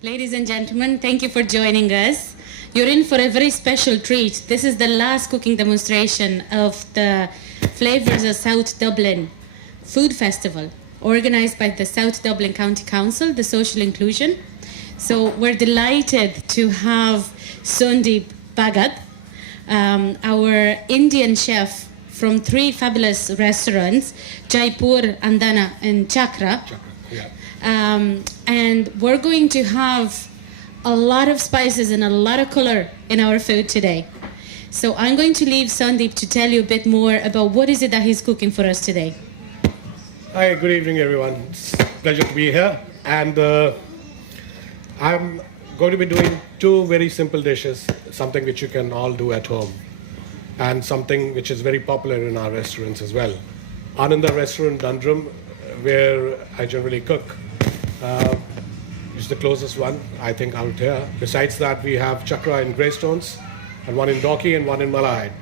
Ladies and gentlemen, thank you for joining us. You're in for a very special treat. This is the last cooking demonstration of the Flavours of South Dublin Food Festival, organised by the South Dublin County Council, the Social Inclusion. So we're delighted to have Sundeep Bhagat, our Indian chef from 3 fabulous restaurants, Jaipur, Andana and Chakra. Yeah. And we're going to have a lot of spices and a lot of color in our food today. So I'm going to leave Sundeep to tell you a bit more about what is it that he's cooking for us today. Hi, good evening, everyone. It's a pleasure to be here. And I'm going to be doing 2 very simple dishes, something which you can all do at home, and something which is very popular in our restaurants as well. Ananda Restaurant, Dundrum, where I generally cook, is the closest one, I think, out here. Besides that, we have Chakra in Greystones, and one in Docky and one in Malahide.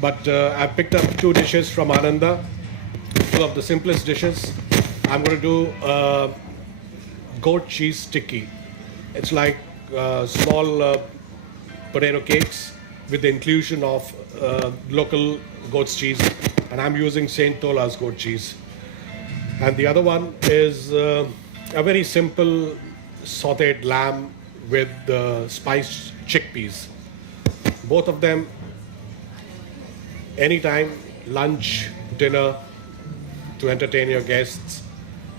But I picked up 2 dishes from Ananda, 2 of the simplest dishes. I'm going to do goat cheese tikki. It's like small potato cakes with the inclusion of local goat's cheese, and I'm using St. Tola's goat cheese. And the other one is a very simple sautéed lamb with spiced chickpeas. Both of them, anytime, lunch, dinner, to entertain your guests.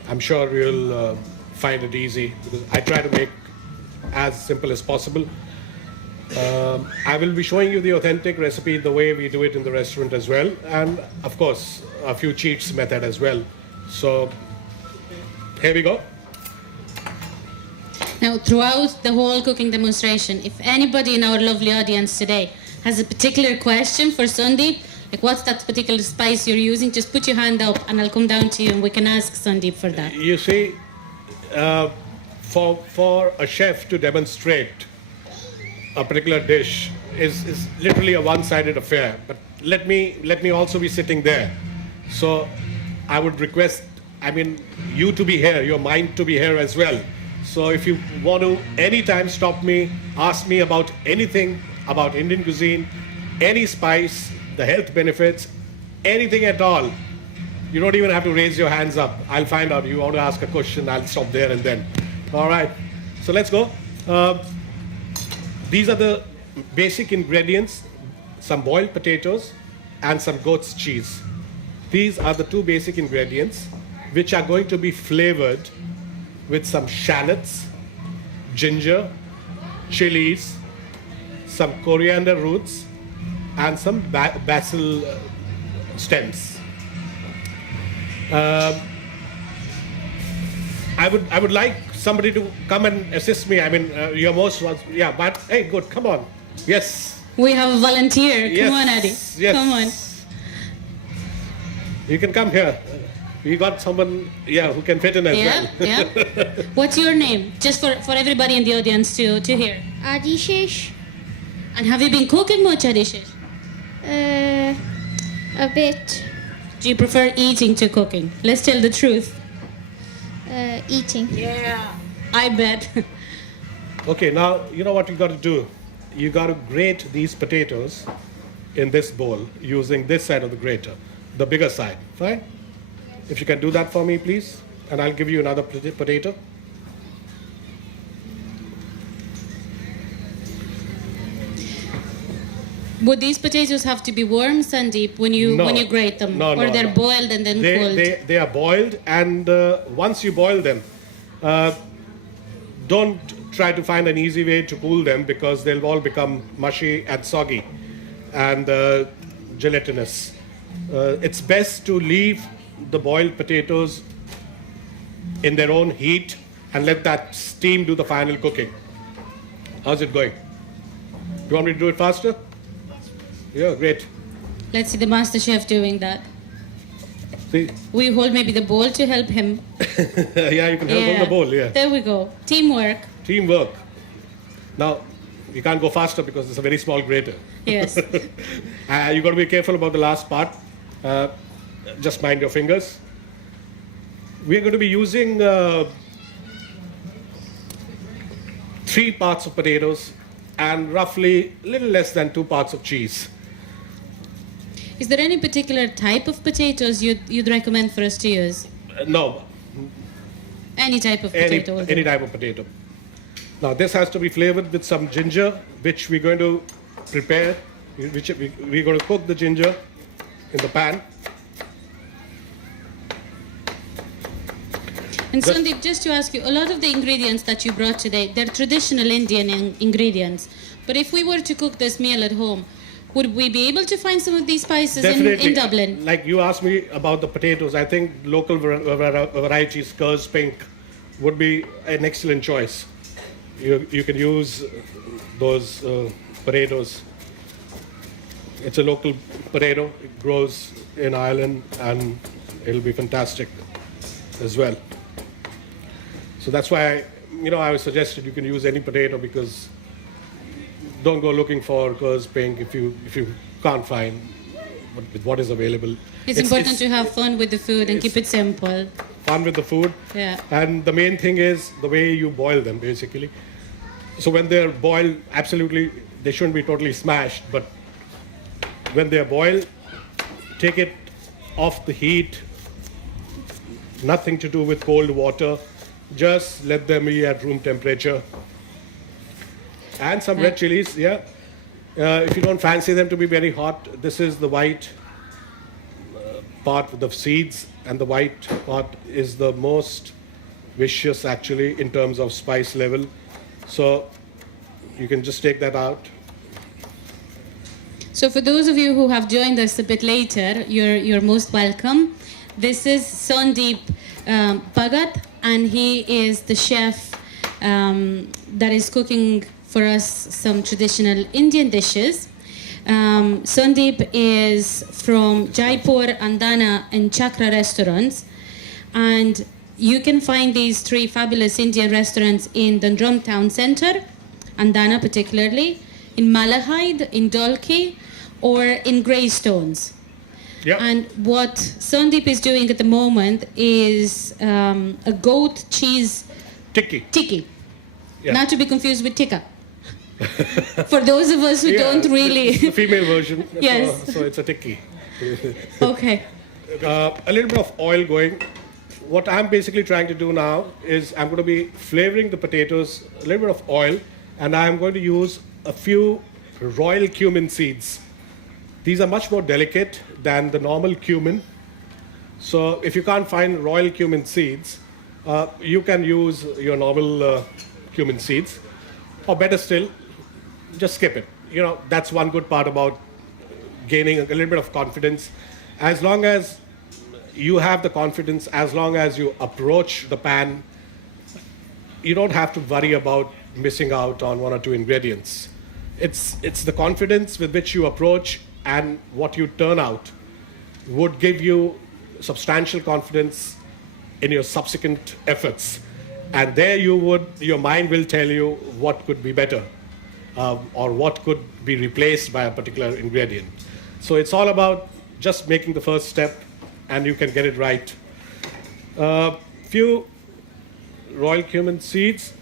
I'm sure you'll find it easy, because I try to make as simple as possible. I will be showing you the authentic recipe the way we do it in the restaurant as well, and of course a few cheats method as well. So here we go. Now, throughout the whole cooking demonstration, if anybody in our lovely audience today has a particular question for Sundeep, like what's that particular spice you're using, just put your hand up and I'll come down to you and we can ask Sundeep for that. You see, for a chef to demonstrate a particular dish is literally a one-sided affair. But let me also be sitting there. So I would request, you to be here, your mind to be here as well. So if you want to anytime stop me, ask me about anything about Indian cuisine, any spice, the health benefits, anything at all. You don't even have to raise your hands up. I'll find out. You want to ask a question, I'll stop there and then. All right, so let's go. These are the basic ingredients: some boiled potatoes and some goat's cheese. These are the 2 basic ingredients which are going to be flavored with some shallots, ginger, chilies, some coriander roots, and some basil stems. I would like somebody to come and assist me. You're most, yeah, but hey, good, come on. Yes. We have a volunteer. Yes. Come on, Adi. Yes. Come on. You can come here. We got someone, who can fit in as well. Yeah. What's your name? Just for everybody in the audience to hear. Adishesh. And have you been cooking much, Adishesh? A bit. Do you prefer eating to cooking? Let's tell the truth. Eating. Yeah, I bet. Okay, now you know what you got to do. You got to grate these potatoes in this bowl using this side of the grater, the bigger side, fine? If you can do that for me, please, and I'll give you another potato. Would these potatoes have to be warm, Sundeep, when you grate them? No, or they're no. boiled and then cooled? They are boiled, and once you boil them, don't try to find an easy way to cool them, because they'll all become mushy and soggy and gelatinous. It's best to leave the boiled potatoes in their own heat and let that steam do the final cooking. How's it going? You want me to do it faster? Yeah, great. Let's see the master chef doing that. See? We hold maybe the bowl to help him. Yeah, you can help on the bowl, yeah. There we go. Teamwork. Teamwork. Now, you can't go faster because it's a very small grater. Yes. You got to be careful about the last part. Just mind your fingers. We're going to be using 3 parts of potatoes, and roughly a little less than 2 parts of cheese. Is there any particular type of potatoes you'd recommend for us to use? No, Any type of potato? will do. any type of potato. Now this has to be flavored with some ginger, which we're going to prepare, we're going to cook the ginger in the pan. And Sundeep, just to ask you, a lot of the ingredients that you brought today, they're traditional Indian ingredients. But if we were to cook this meal at home, would we be able to find some of these spices in Dublin? Like you asked me about the potatoes, I think local varieties, Kerr's Pink, would be an excellent choice. You can use those potatoes. It's a local potato. It grows in Ireland, and it'll be fantastic as well. So that's why I was suggested you can use any potato, because don't go looking for Kerr's Pink if you can't find what is available. It's important to have fun with the food and keep it simple. Fun with the food. Yeah. And the main thing is the way you boil them, basically. So when they're boiled, absolutely, they shouldn't be totally smashed, but when they're boiled, take it off the heat, nothing to do with cold water, just let them be at room temperature. And some red chilies, yeah. If you don't fancy them to be very hot, this is the white part with the seeds, and the white part is the most vicious actually in terms of spice level. So you can just take that out. So for those of you who have joined us a bit later, you're most welcome. This is Sundeep Bhagat, and he is the chef that is cooking for us some traditional Indian dishes. Sundeep is from Jaipur, Andana and Chakra restaurants, and you can find these 3 fabulous Indian restaurants in the Drum Town Centre, Andana particularly, in Malahide, in Dalkey, or in Greystones. Yeah. And what Sundeep is doing at the moment is a goat cheese tikki. Yeah. Not to be confused with tikka. For those of us who don't really... It's the female version. Yes. So it's a tikki. Okay. A little bit of oil going. What I'm basically trying to do now is I'm going to be flavoring the potatoes, a little bit of oil, and I'm going to use a few royal cumin seeds. These are much more delicate than the normal cumin. So if you can't find royal cumin seeds, you can use your normal cumin seeds. Or better still, just skip it. That's one good part about gaining a little bit of confidence. As long as you have the confidence, as long as you approach the pan, you don't have to worry about missing out on 1 or 2 ingredients. It's the confidence with which you approach, and what you turn out would give you substantial confidence in your subsequent efforts. And there your mind will tell you what could be better, or what could be replaced by a particular ingredient. So it's all about just making the first step, and you can get it right. Few royal cumin seeds.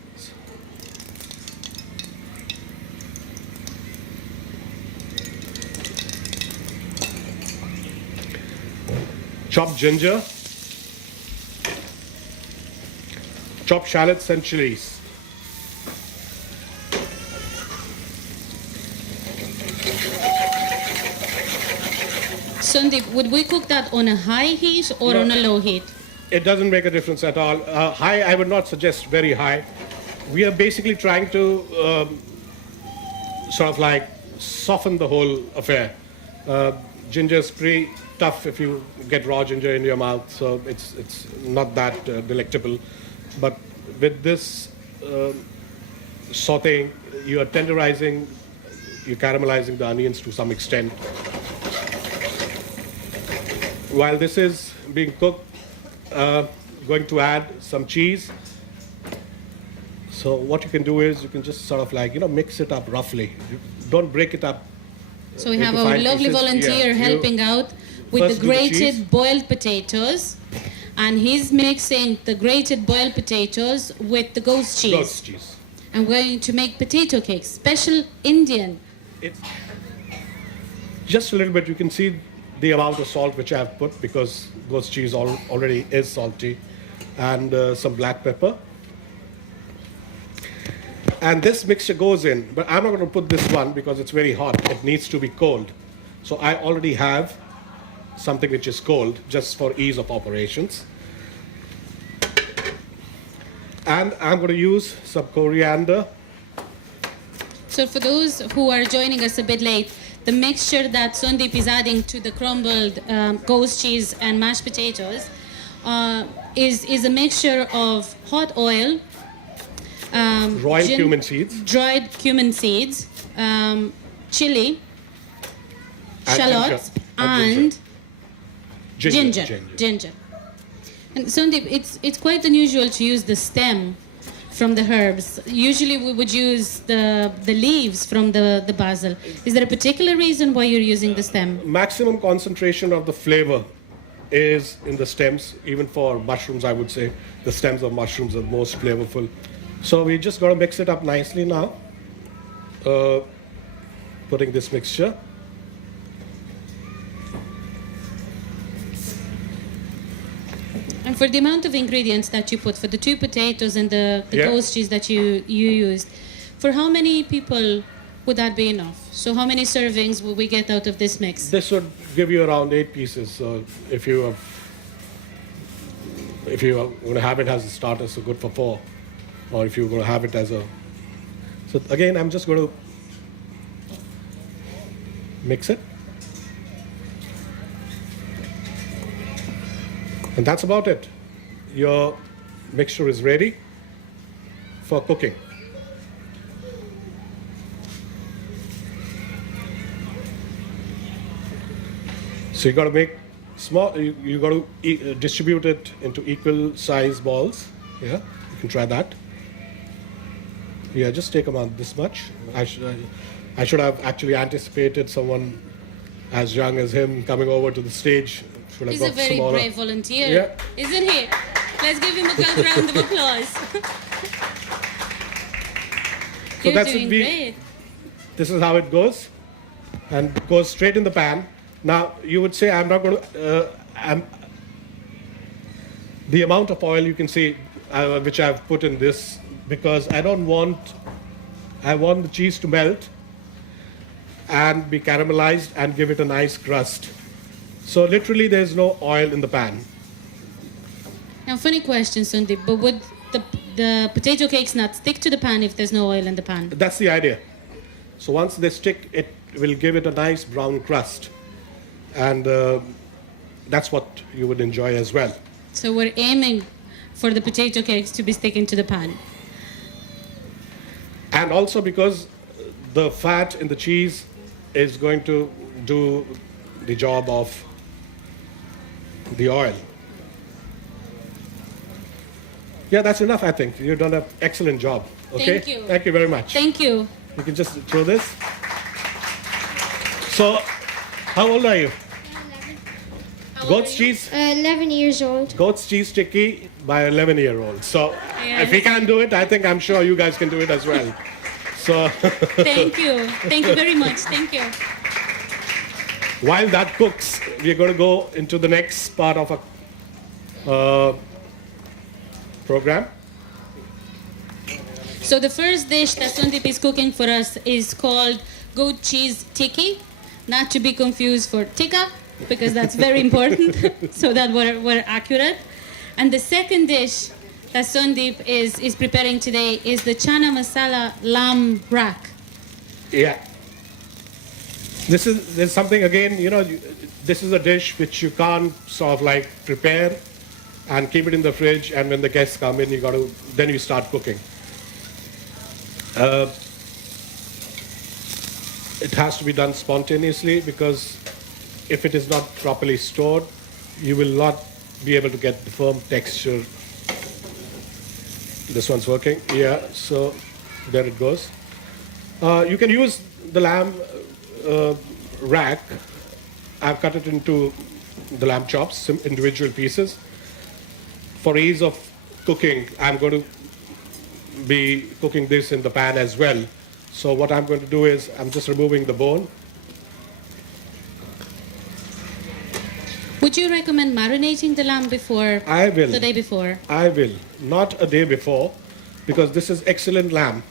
Chopped ginger, chopped shallots and chilies. Sundeep, would we cook that on a high heat or on a low heat? It doesn't make a difference at all. High, I would not suggest very high. We are basically trying to sort of like soften the whole affair. Ginger is pretty tough if you get raw ginger in your mouth, so it's not that delectable. But with this sauteing, you are tenderizing, you're caramelizing the onions to some extent. While this is being cooked, going to add some cheese. So what you can do is you can just sort of like, mix it up roughly. Don't break it up. So we have our lovely volunteer helping out with the grated boiled potatoes, and he's mixing the grated boiled potatoes with the goat's cheese. Goat's cheese. I'm going to make potato cakes, special Indian. It's just a little bit. You can see the amount of salt which I have put because goat's cheese already is salty, and some black pepper. And this mixture goes in, but I'm not going to put this one because it's very hot. It needs to be cold. So I already have something which is cold just for ease of operations. And I'm going to use some coriander. So for those who are joining us a bit late, the mixture that Sundeep is adding to the crumbled goat's cheese and mashed potatoes is a mixture of hot oil, Royal cumin seeds. dried cumin seeds, chili, And shallots, ginger. and ginger. And Sundeep, it's quite unusual to use the stem from the herbs. Usually we would use the leaves from the basil. Is there a particular reason why you're using the stem? Maximum concentration of the flavor is in the stems. Even for mushrooms, I would say the stems of mushrooms are most flavorful. So we just got to mix it up nicely now. Putting this mixture. And for the amount of ingredients that you put, for the 2 potatoes and the Yeah. goat's cheese that you used, for how many people would that be enough? So how many servings will we get out of this mix? This would give you around 8 pieces. So if you are going to have it as a starter, so good for 4. Or if you're going to have it as a... So again, I'm just going to mix it. And that's about it. Your mixture is ready for cooking. So you got to make small. You got to distribute it into equal size balls. Yeah, you can try that. Yeah, just take about this much. I should have actually anticipated someone as young as him coming over to the stage. Should have He's a got very smaller. brave volunteer, Yeah. isn't he? Let's give him a good round of applause. So You're that's doing great. This is how it goes, and goes straight in the pan. Now you would say I'm not going to. The amount of oil you can see, which I've put in this, because I don't want. I want the cheese to melt and be caramelized and give it a nice crust. So literally, there's no oil in the pan. Now, funny question, Sundeep, but would the potato cakes not stick to the pan if there's no oil in the pan? That's the idea. So once they stick, it will give it a nice brown crust, and that's what you would enjoy as well. So we're aiming for the potato cakes to be sticking to the pan. And also because the fat in the cheese is going to do the job of the oil. Yeah, that's enough, I think. You've done an excellent job. Okay? Thank you. Thank you very much. Thank you. You can just throw this. So, how old are you? Goat's cheese? 11 years old. Goat's cheese tikki by 11-year-old. So, Yes. if he can do it, I think I'm sure you guys can do it as well. So, Thank you. Thank you very much. Thank you. while that cooks, we're going to go into the next part of our program. So the first dish that Sundeep is cooking for us is called goat cheese tikki, not to be confused for tikka, because that's very important, so that we're accurate. And the second dish that Sundeep is preparing today is the Chana Masala lamb rack. Yeah. There's something, again, this is a dish which you can't sort of like prepare and keep it in the fridge, and when the guests come in, then you start cooking. It has to be done spontaneously, because if it is not properly stored, you will not be able to get the firm texture. This one's working. Yeah, so there it goes. You can use the lamb rack. I've cut it into the lamb chops, some individual pieces. For ease of cooking, I'm going to be cooking this in the pan as well. So what I'm going to do is I'm just removing the bone. Would you recommend marinating the lamb before? I will. The day before? I will. Not a day before, because this is excellent lamb.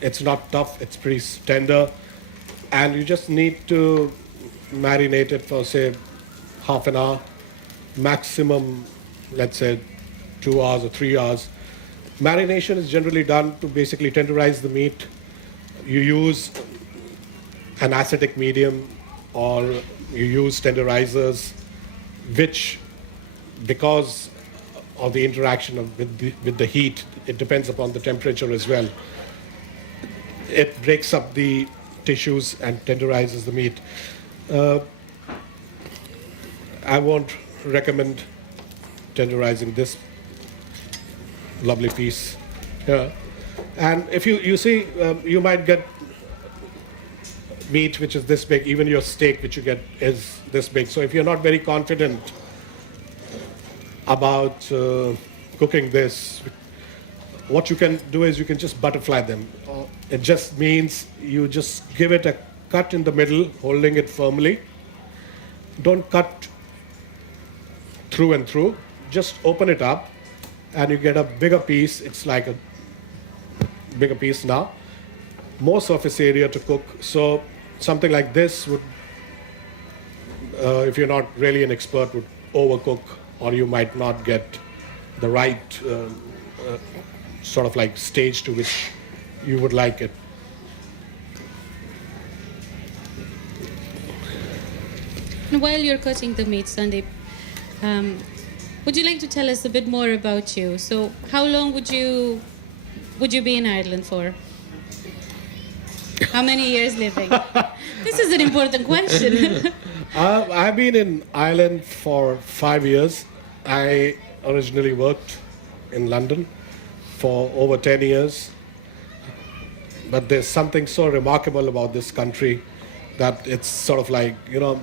It's not tough, it's pretty tender, and you just need to marinate it for, say, half an hour, maximum, let's say, 2 hours or 3 hours. Marination is generally done to basically tenderize the meat. You use an acidic medium or you use tenderizers, which, because of the interaction with the heat, it depends upon the temperature as well. It breaks up the tissues and tenderizes the meat. I won't recommend tenderizing this lovely piece here. And if you see, you might get meat which is this big, even your steak which you get is this big. So if you're not very confident about cooking this, what you can do is you can just butterfly them. It just means you just give it a cut in the middle, holding it firmly. Don't cut through and through. Just open it up and you get a bigger piece. It's like a bigger piece now. More surface area to cook. So something like this would, if you're not really an expert, would overcook, or you might not get the right sort of like stage to which you would like it. And while you're cutting the meat, Sundeep, would you like to tell us a bit more about you? So how long would you be in Ireland for? How many years living? This is an important question. I've been in Ireland for 5 years. I originally worked in London for over 10 years. But there's something so remarkable about this country that it's sort of like, you know,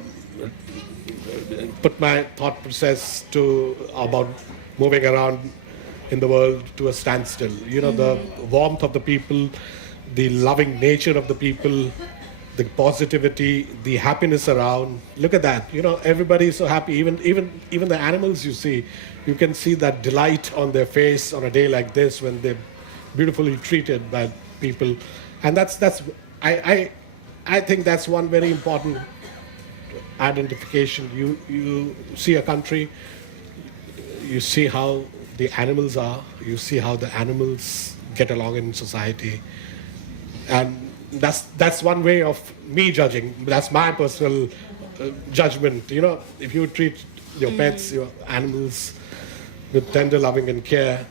put my thought process to about moving around in the world to a standstill. You know, the warmth of the people, the loving nature of the people, the positivity, the happiness around. Look at that. You know, everybody is so happy. Even the animals you see, you can see that delight on their face on a day like this when they're beautifully treated by people. And I think that's one very important identification. You see a country, you see how the animals are, you see how the animals get along in society. And that's one way of me judging. That's my personal judgment. You know, if you treat your pets, your animals with tender loving and care,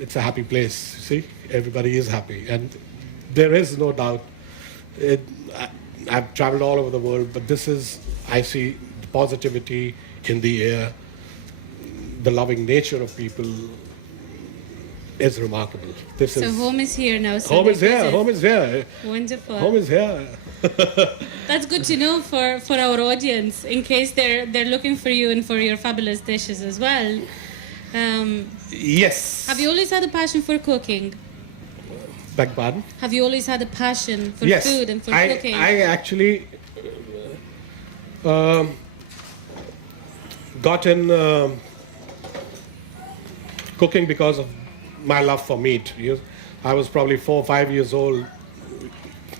it's a happy place. You see, everybody is happy, and there is no doubt. I've traveled all over the world, but I see the positivity in the air, the loving nature of people is remarkable. So home is here now. Home is here. Home is here. Wonderful. Home is here. That's good to know for our audience, in case they're looking for you and for your fabulous dishes as well. Yes. Have you always had a passion for cooking? Beg pardon? Have you always had a passion for Yes. food and for cooking? I actually got in cooking because of my love for meat. I was probably 4 or 5 years old,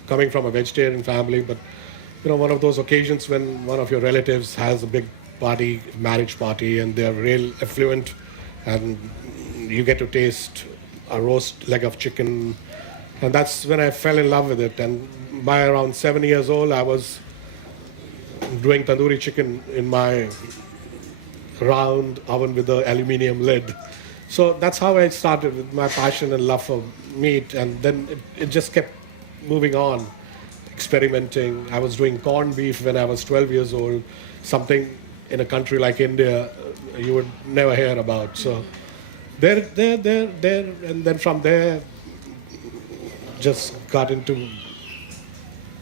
coming from a vegetarian family, but you know, one of those occasions when one of your relatives has a big party, marriage party, and they're real affluent, and you get to taste a roast leg of chicken, and that's when I fell in love with it. And by around 7 years old, I was doing tandoori chicken in my round oven with the aluminium lid. So that's how I started with my passion and love for meat, and then it just kept moving on, experimenting. I was doing corned beef when I was 12 years old, something in a country like India you would never hear about. So there, and then from there, just got into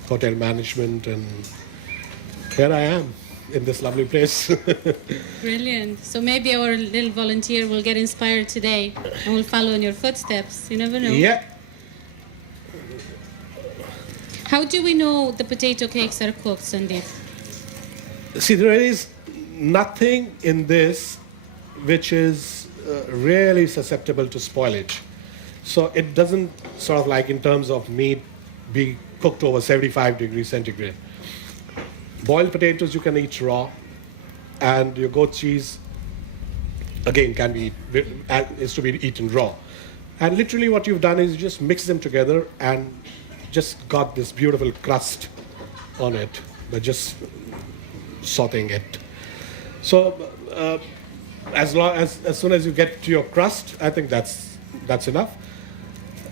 hotel management, and here I am. in this lovely place. Brilliant. So maybe our little volunteer will get inspired today and will follow in your footsteps. You never know. Yeah. How do we know the potato cakes are cooked, Sundeep? See, there is nothing in this which is really susceptible to spoilage. So it doesn't sort of like in terms of meat be cooked over 75 degrees centigrade. Boiled potatoes you can eat raw, and your goat cheese again can be is to be eaten raw. And literally what you've done is you just mix them together and just got this beautiful crust on it by just sauteing it. So as soon as you get to your crust, I think that's enough.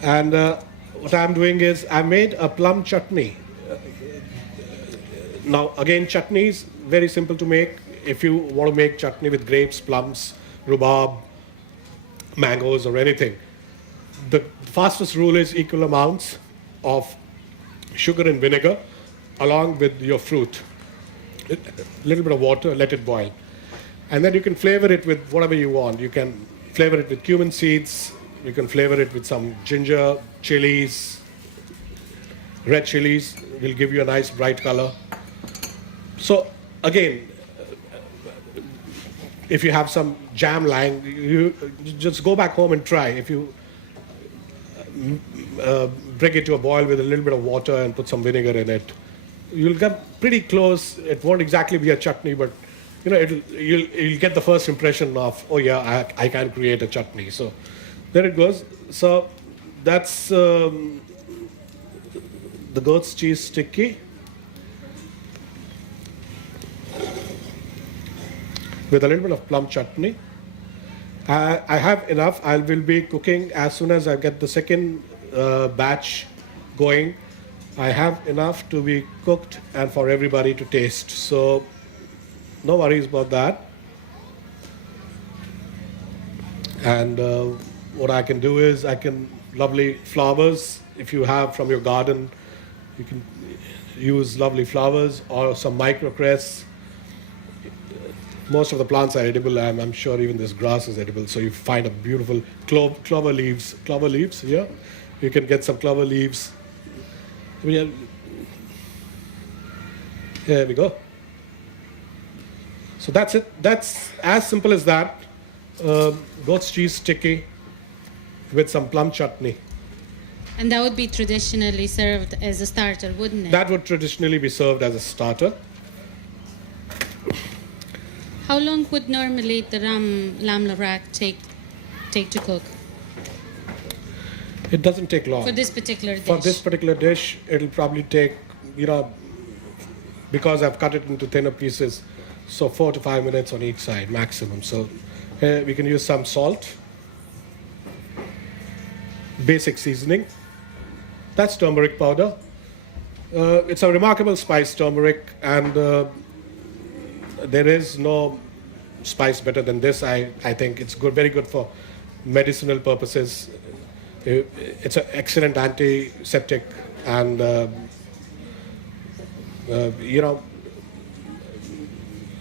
And what I'm doing is I made a plum chutney. Now again, chutney is very simple to make. If you want to make chutney with grapes, plums, rhubarb, mangoes or anything, the fastest rule is equal amounts of sugar and vinegar along with your fruit. A little bit of water, let it boil. And then you can flavor it with whatever you want. You can flavor it with cumin seeds, you can flavor it with some ginger, chilies, red chilies will give you a nice bright color. So again, if you have some jam lying, you just go back home and try. If you bring it to a boil with a little bit of water and put some vinegar in it, you'll get pretty close. It won't exactly be a chutney, but you know, you'll get the first impression of, oh yeah, I can create a chutney. So there it goes. So that's the goat's cheese tikki with a little bit of plum chutney. I have enough. I will be cooking as soon as I get the second batch going. I have enough to be cooked and for everybody to taste. So no worries about that. And what I can do is I can lovely flowers. If you have from your garden, you can use lovely flowers or some microcress. Most of the plants are edible. I'm sure even this grass is edible. So you find a beautiful clover leaves. Clover leaves, yeah. You can get some clover leaves. Here we go. So that's it. That's as simple as that. Goat's cheese tikki with some plum chutney. And that would be traditionally served as a starter, wouldn't it? That would traditionally be served as a starter. How long would normally the lamb larak take to cook? It doesn't take long. For this particular dish? For this particular dish, it'll probably take, because I've cut it into thinner pieces, so 4 to 5 minutes on each side maximum. So we can use some salt, basic seasoning. That's turmeric powder. It's a remarkable spice, turmeric, and there is no spice better than this. I think it's good, very good for medicinal purposes. It's an excellent antiseptic, and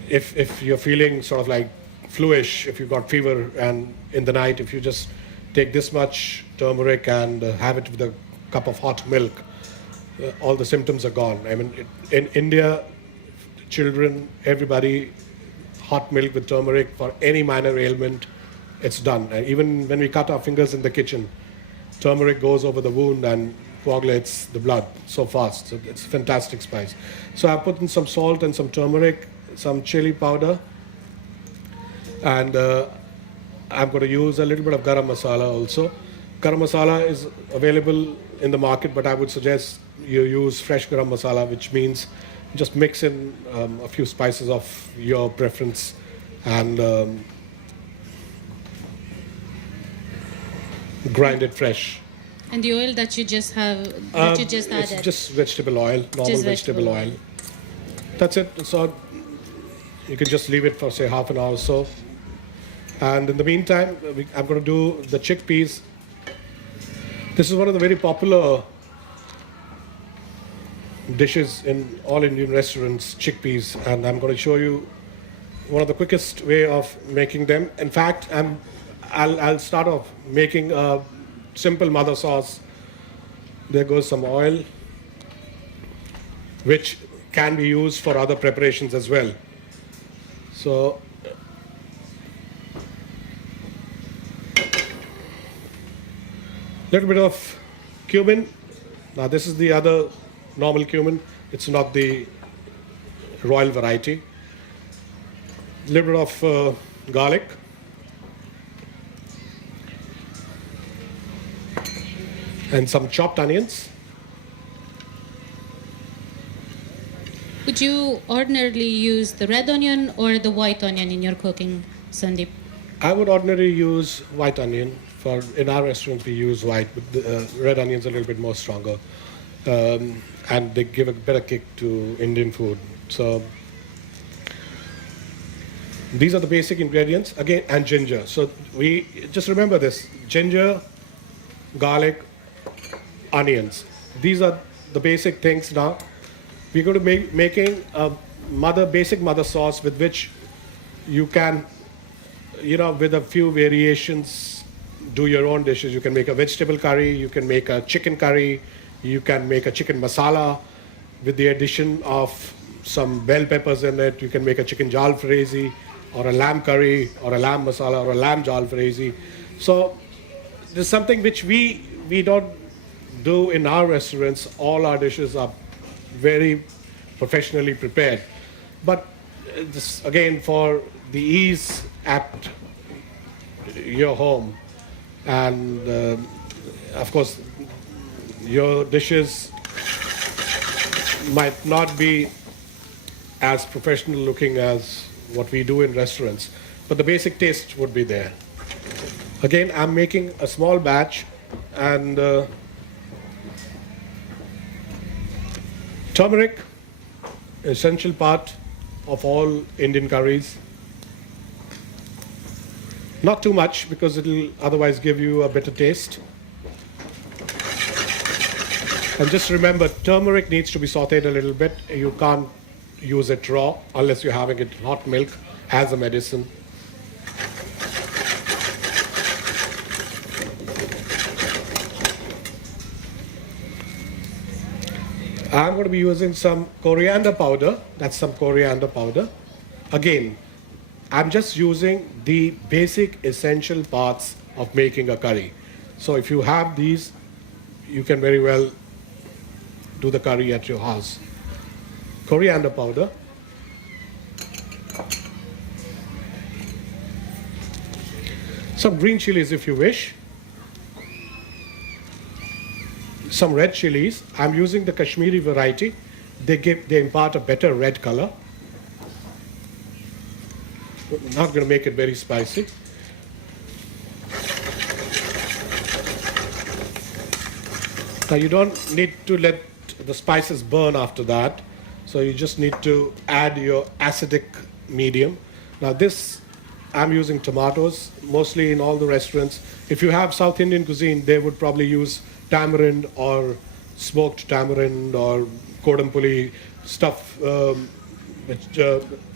if you're feeling sort of like fluish, if you've got fever, and in the night, if you just take this much turmeric and have it with a cup of hot milk, all the symptoms are gone. I mean, in India, children, everybody, hot milk with turmeric for any minor ailment, it's done. And even when we cut our fingers in the kitchen, turmeric goes over the wound and coagulates the blood so fast. So it's a fantastic spice. So I put in some salt and some turmeric, some chili powder, and I'm going to use a little bit of garam masala also. Garam masala is available in the market, but I would suggest you use fresh garam masala, which means just mix in a few spices of your preference and grind it fresh. And the oil that you just added? It's just vegetable oil, normal vegetable oil. That's it. So you can just leave it for say half an hour or so. And in the meantime, I'm going to do the chickpeas. This is one of the very popular dishes in all Indian restaurants, chickpeas, and I'm going to show you one of the quickest way of making them. In fact, I'll start off making a simple mother sauce. There goes some oil, which can be used for other preparations as well. So little bit of cumin. Now this is the other normal cumin. It's not the royal variety. Little bit of garlic. And some chopped onions. Would you ordinarily use the red onion or the white onion in your cooking, Sundeep? I would ordinarily use white onion. In our restaurants, we use white, but the red onions are a little bit more stronger. And they give a better kick to Indian food. So these are the basic ingredients. Again, and ginger. So we just remember this: ginger, garlic, onions. These are the basic things. Now we're going to be making a basic mother sauce with which you can, with a few variations, do your own dishes. You can make a vegetable curry, you can make a chicken curry, you can make a chicken masala with the addition of some bell peppers in it. You can make a chicken jal faraisi, or a lamb curry, or a lamb masala, or a lamb jal faraisi. So there's something which we don't do in our restaurants. All our dishes are very professionally prepared. But this, again, for the ease at your home, and of course your dishes might not be as professional looking as what we do in restaurants, but the basic taste would be there. Again, I'm making a small batch, and turmeric, essential part of all Indian curries. Not too much, because it'll otherwise give you a better taste. And just remember, turmeric needs to be sauteed a little bit. You can't use it raw unless you're having it in hot milk as a medicine. I'm going to be using some coriander powder. That's some coriander powder. Again, I'm just using the basic essential parts of making a curry. So if you have these, you can very well do the curry at your house. Coriander powder. Some green chilies if you wish. Some red chilies. I'm using the Kashmiri variety. They impart a better red color. Not going to make it very spicy. Now you don't need to let the spices burn after that. So you just need to add your acidic medium. Now this, I'm using tomatoes, mostly in all the restaurants. If you have South Indian cuisine, they would probably use tamarind or smoked tamarind or kodampuli stuff, which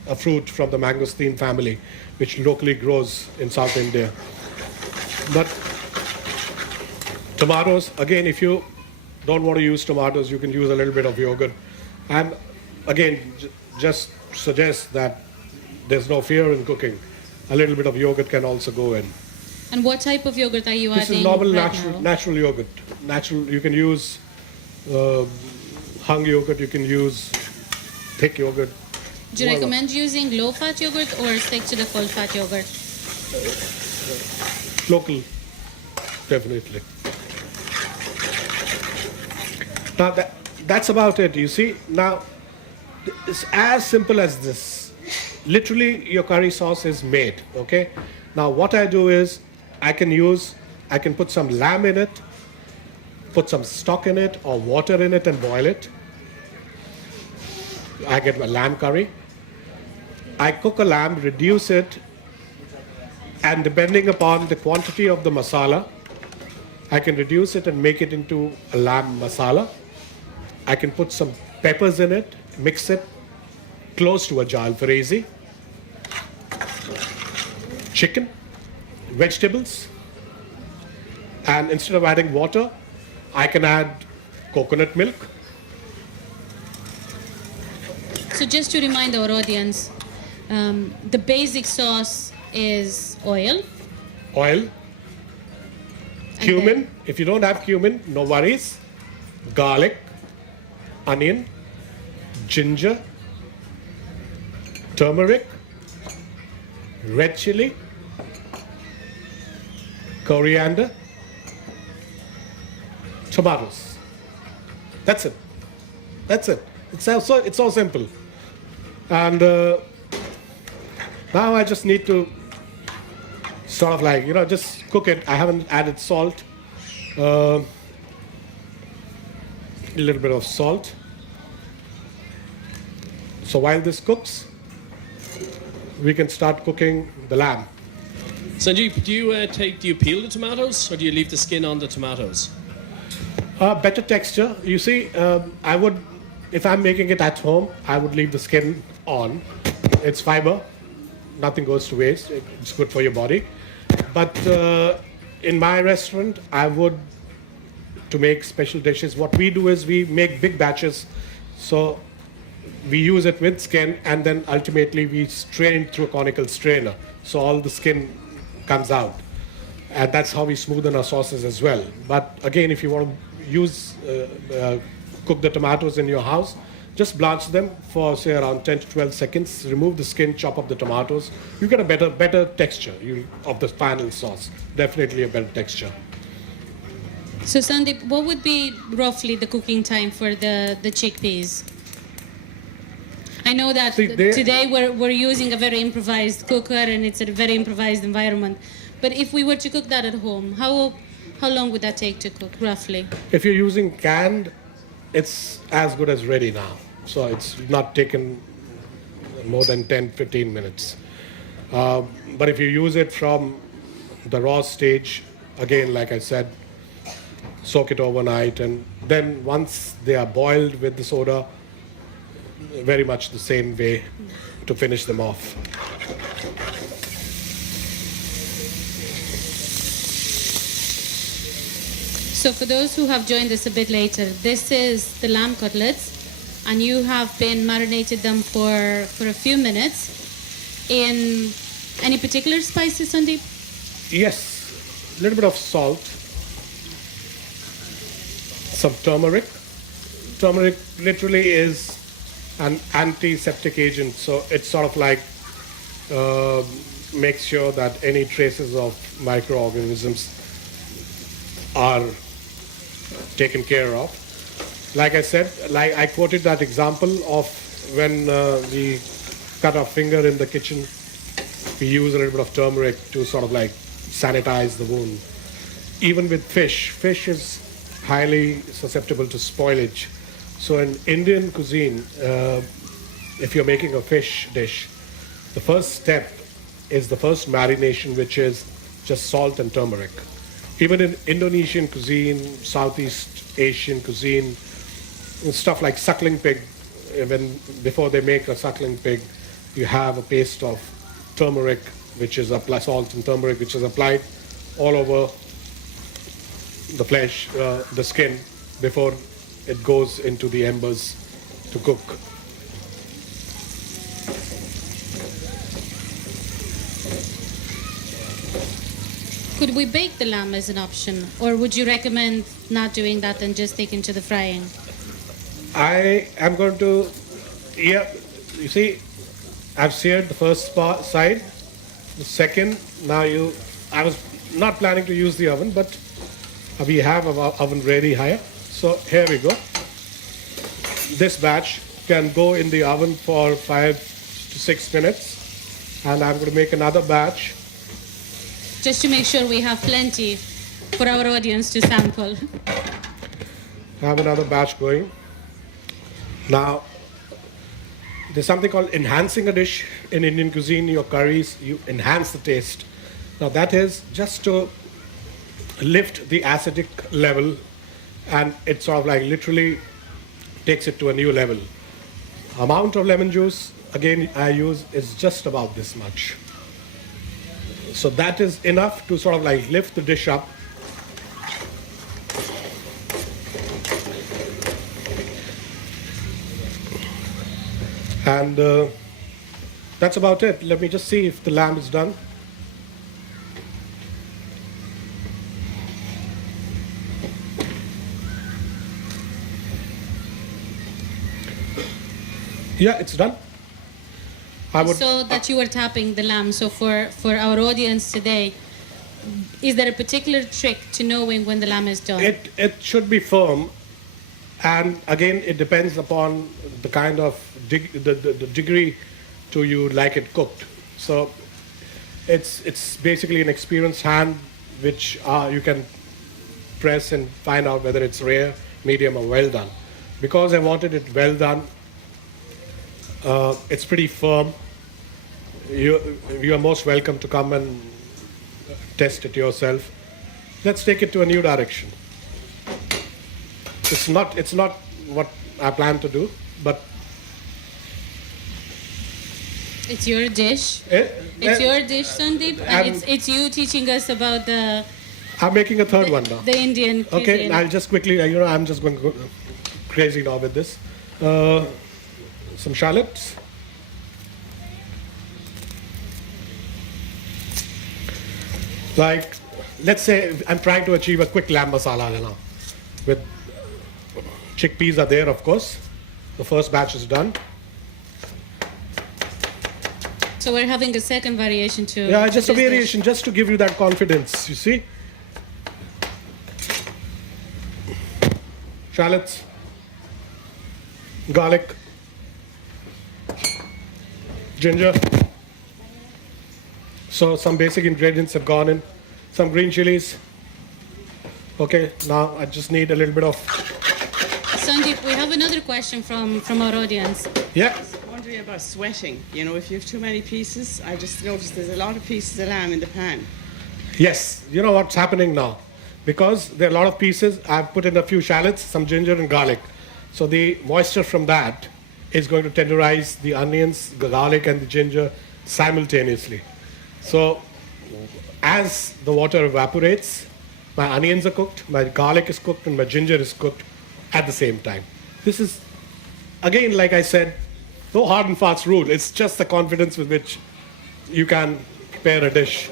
a fruit from the mangosteen family, which locally grows in South India. But tomatoes, again, if you don't want to use tomatoes, you can use a little bit of yogurt. And again, just suggest that there's no fear in cooking. A little bit of yogurt can also go in. And what type of yogurt are you adding? This is normal right natural yogurt. Natural. You can use hung yogurt. You can use thick yogurt. Do you recommend using low-fat yogurt or stick to the full-fat yogurt? Local, definitely. Now that's about it, you see. Now, it's as simple as this. Literally, your curry sauce is made, okay? Now, what I do is, I can put some lamb in it, put some stock in it or water in it and boil it. I get my lamb curry. I cook a lamb, reduce it, and depending upon the quantity of the masala, I can reduce it and make it into a lamb masala. I can put some peppers in it, mix it close to a jal farezi, chicken, vegetables, and instead of adding water, I can add coconut milk. So just to remind our audience, the basic sauce is oil. Oil, cumin. If you don't have cumin, no worries. Garlic, onion, ginger, turmeric, red chili, coriander, tomatoes. That's it. That's it. It's so simple. And now I just need to sort of like, just cook it. I haven't added salt. A little bit of salt. So while this cooks, we can start cooking the lamb. Sandeep, do you peel the tomatoes or do you leave the skin on the tomatoes? Better texture. You see, if I'm making it at home, I would leave the skin on. It's fiber. Nothing goes to waste. It's good for your body. But in my restaurant, to make special dishes, what we do is we make big batches. So we use it with skin, and then ultimately we strain through a conical strainer. So all the skin comes out. And that's how we smoothen our sauces as well. But again, if you want to cook the tomatoes in your house, just blanch them for say around 10 to 12 seconds, remove the skin, chop up the tomatoes. You get a better texture of the final sauce. Definitely a better texture. So Sandeep, what would be roughly the cooking time for the chickpeas? I know that today we're using a very improvised cooker and it's a very improvised environment. But if we were to cook that at home, how long would that take to cook, roughly? If you're using canned, it's as good as ready now. So it's not taken more than 10-15 minutes. But if you use it from the raw stage, again, like I said, soak it overnight. And then once they are boiled with the soda, very much the same way to finish them off. So for those who have joined us a bit later, this is the lamb cutlets, and you have been marinated them for a few minutes in any particular spices, Sundeep? Yes, a little bit of salt, some turmeric. Turmeric literally is an antiseptic agent, so it's sort of like makes sure that any traces of microorganisms are taken care of. Like I said, I quoted that example of when we cut our finger in the kitchen, we use a little bit of turmeric to sort of like sanitize the wound. Even with fish is highly susceptible to spoilage. So in Indian cuisine, if you're making a fish dish, the first step is the first marination, which is just salt and turmeric. Even in Indonesian cuisine, Southeast Asian cuisine, stuff like suckling pig, before they make a suckling pig, you have a paste of turmeric, which is salt and turmeric, which is applied all over the flesh, the skin, before it goes into the embers to cook. Could we bake the lamb as an option, or would you recommend not doing that and just taking to the frying? I am going to, you see, I've seared the first side, the second, I was not planning to use the oven, but we have our oven ready here. So here we go. This batch can go in the oven for 5 to 6 minutes, and I'm going to make another batch. Just to make sure we have plenty for our audience to sample. I have another batch going. Now, there's something called enhancing a dish in Indian cuisine. Your curries, you enhance the taste. Now that is just to lift the acidic level, and it sort of like literally takes it to a new level. Amount of lemon juice, again, I use is just about this much. So that is enough to sort of like lift the dish up. And that's about it. Let me just see if the lamb is done. Yeah, it's done. I would, So that you were tapping the lamb. So for our audience today, is there a particular trick to knowing when the lamb is done? it should be firm, and again, it depends upon the kind of the degree to you like it cooked. So it's basically an experienced hand which you can press and find out whether it's rare, medium, or well done. Because I wanted it well done, it's pretty firm. You are most welcome to come and test it yourself. Let's take it to a new direction. It's not what I plan to do, but It's your dish. It's your dish, Sundeep, and it's you teaching us about the I'm making a third one now. the Indian cuisine. Okay, I'll just quickly, I'm just going to go crazy now with this. Some shallots. Like, let's say I'm trying to achieve a quick lamb masala, with chickpeas are there, of course. The first batch is done. So we're having a second variation too. Yeah, just a this dish. variation, just to give you that confidence, you see. Shallots, garlic, ginger. So some basic ingredients have gone in. Some green chilies. Okay, now I just need a little bit of... Sundeep, we have another question from our audience. Yeah, Wondering about sweating. You know, if you have too many pieces, I just noticed there's a lot of pieces of lamb in the pan. yes. You know what's happening now? Because there are a lot of pieces, I've put in a few shallots, some ginger and garlic. So the moisture from that is going to tenderize the onions, the garlic and the ginger simultaneously. So as the water evaporates, my onions are cooked, my garlic is cooked, and my ginger is cooked at the same time. This is, again, like I said, no hard and fast rule. It's just the confidence with which you can prepare a dish.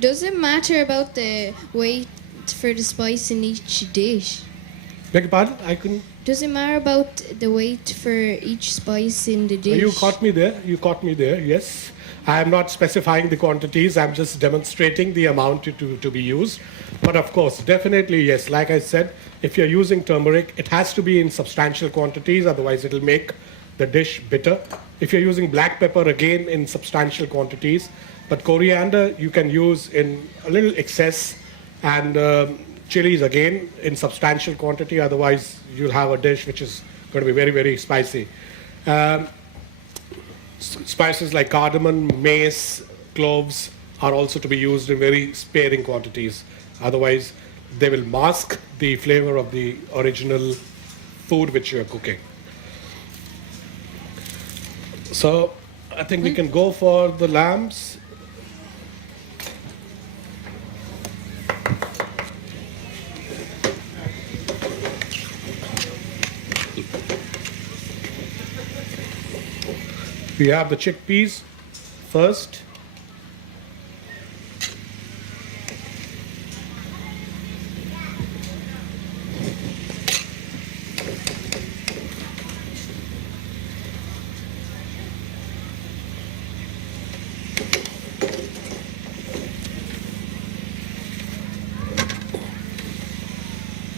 Does it matter about the weight for the spice in each dish? Beg your pardon? I couldn't... Does it matter about the weight for each spice in the dish? You caught me there. You caught me there. Yes. I am not specifying the quantities. I'm just demonstrating the amount to be used. But of course, definitely, yes. Like I said, if you're using turmeric, it has to be in substantial quantities. Otherwise, it'll make the dish bitter. If you're using black pepper, again, in substantial quantities. But coriander, you can use in a little excess. And chilies, again, in substantial quantity. Otherwise, you'll have a dish which is going to be very, very spicy. Spices like cardamom, mace, cloves are also to be used in very sparing quantities. Otherwise, they will mask the flavor of the original food which you are cooking. So, I think we can go for the lambs. We have the chickpeas first.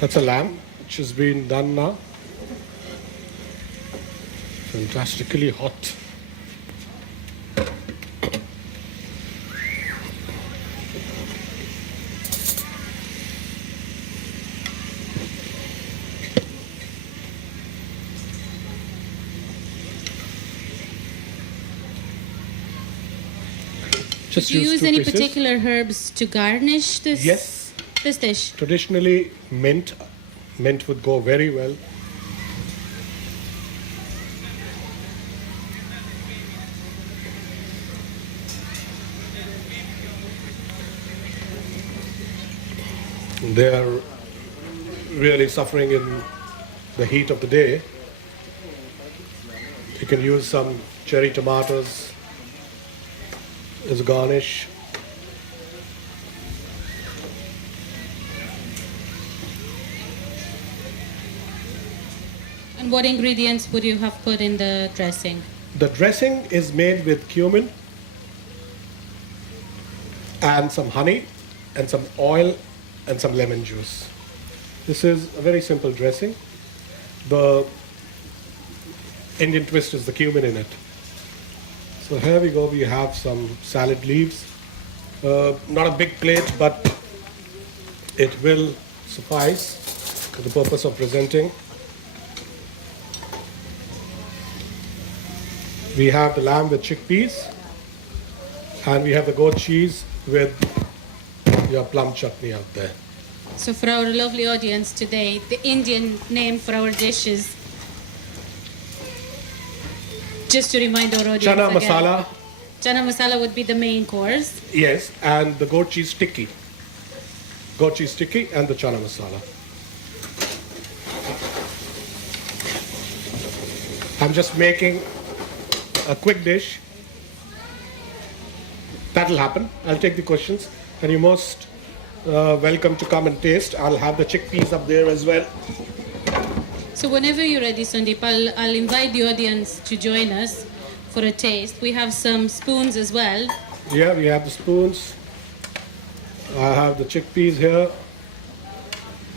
That's a lamb which has been done now. Fantastically hot. Just Do you use two any pieces. particular herbs to garnish this? Yes. This dish. Traditionally, mint Mint would go very well. They are really suffering in the heat of the day. You can use some cherry tomatoes as a garnish. And what ingredients would you have put in the dressing? The dressing is made with cumin and some honey and some oil and some lemon juice. This is a very simple dressing. The Indian twist is the cumin in it. So here we go, we have some salad leaves. Not a big plate, but it will suffice for the purpose of presenting. We have the lamb with chickpeas, and we have the goat cheese with your plum chutney out there. So for our lovely audience today, the Indian name for our dishes, just to remind our audience Chana again, masala, Chana masala would be the main course. yes, and the goat cheese tikki. Goat cheese tikki and the chana masala. I'm just making a quick dish. That'll happen. I'll take the questions, and you're most welcome to come and taste. I'll have the chickpeas up there as well. So whenever you're ready, Sundeep, I'll invite the audience to join us for a taste. We have some spoons as well. Yeah, we have the spoons. I have the chickpeas here.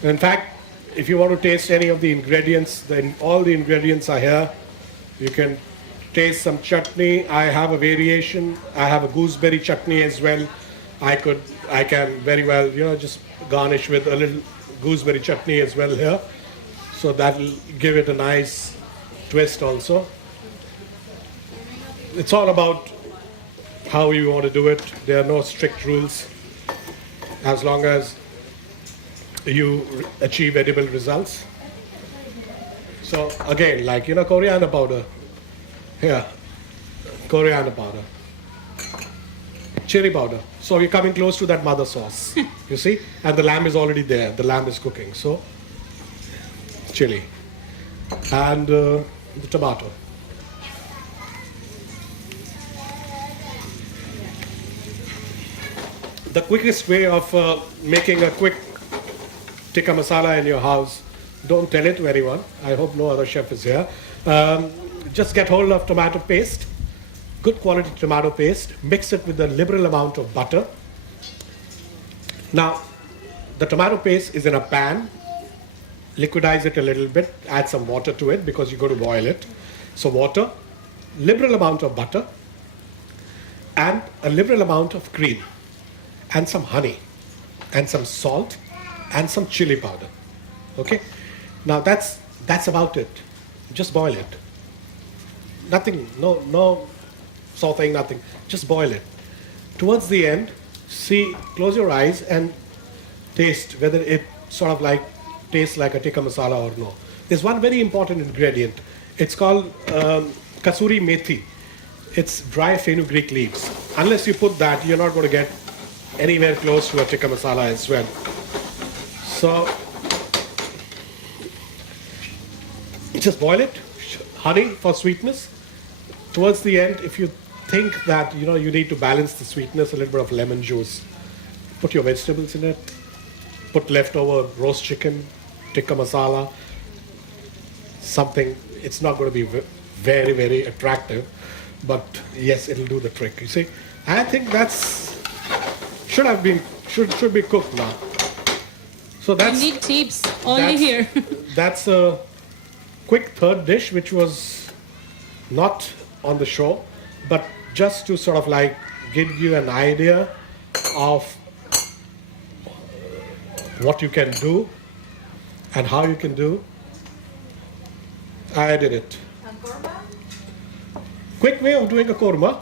In fact, if you want to taste any of the ingredients, then all the ingredients are here. You can taste some chutney. I have a variation. I have a gooseberry chutney as well. I can very well, just garnish with a little gooseberry chutney as well here. So that'll give it a nice twist also. It's all about how you want to do it. There are no strict rules, as long as you achieve edible results. So again, like, coriander powder. Here, coriander powder. Chili powder. So we're coming close to that mother sauce, you see? And the lamb is already there. The lamb is cooking. So, chili. And the tomato. The quickest way of making a quick tikka masala in your house, don't tell it to anyone. I hope no other chef is here. Just get hold of tomato paste, good quality tomato paste, mix it with a liberal amount of butter. Now, the tomato paste is in a pan. Liquidize it a little bit, add some water to it because you're going to boil it. So water, liberal amount of butter, and a liberal amount of cream, and some honey, and some salt, and some chili powder. Okay? Now that's about it. Just boil it. Nothing, no sauteing, nothing. Just boil it. Towards the end, close your eyes and taste whether it sort of like tastes like a tikka masala or no. There's one very important ingredient. It's called Kasuri Methi. It's dry fenugreek leaves. Unless you put that, you're not going to get anywhere close to a tikka masala as well. So just boil it. Honey for sweetness. Towards the end, if you think that you need to balance the sweetness, a little bit of lemon juice. Put your vegetables in it. Put leftover roast chicken, tikka masala, something. It's not going to be very, very attractive, but yes, it'll do the trick. You see, I think should be cooked now. So that's Unique tips only here. That's a quick third dish, which was not on the show, but just to sort of like give you an idea of what you can do and how you can do. I did it. Quick way of doing a korma.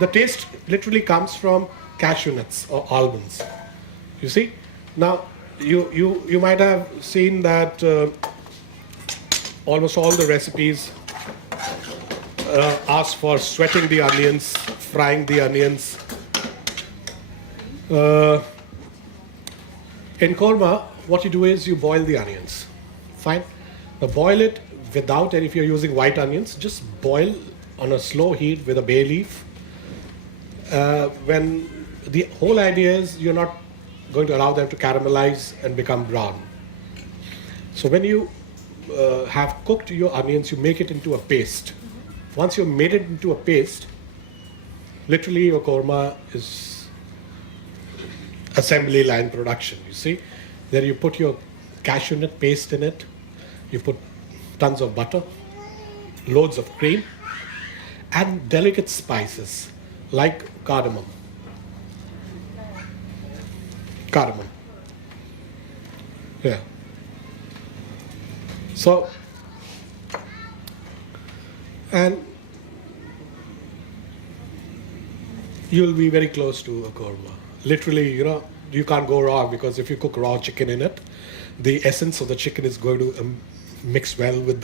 The taste literally comes from cashew nuts or almonds. You see? Now, you might have seen that almost all the recipes ask for sweating the onions, frying the onions. In korma, what you do is you boil the onions. Fine. Now boil it without, and if you're using white onions, just boil on a slow heat with a bay leaf. When the whole idea is you're not going to allow them to caramelize and become brown. So when you have cooked your onions, you make it into a paste. Once you've made it into a paste, literally your korma is assembly line production, you see. Then you put your cashew nut paste in it, you put tons of butter, loads of cream, and delicate spices like cardamom. Cardamom. Yeah. So, and you'll be very close to a korma. Literally, you can't go wrong, because if you cook raw chicken in it, the essence of the chicken is going to mix well with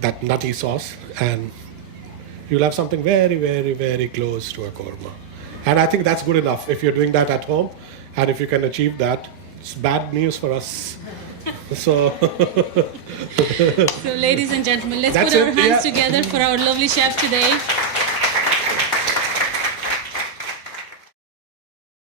that nutty sauce, and you'll have something very, very, very close to a korma. And I think that's good enough if you're doing that at home, and if you can achieve that. It's bad news for us. So, So ladies and gentlemen, let's That's put our it, hands yeah. together for our lovely chef today.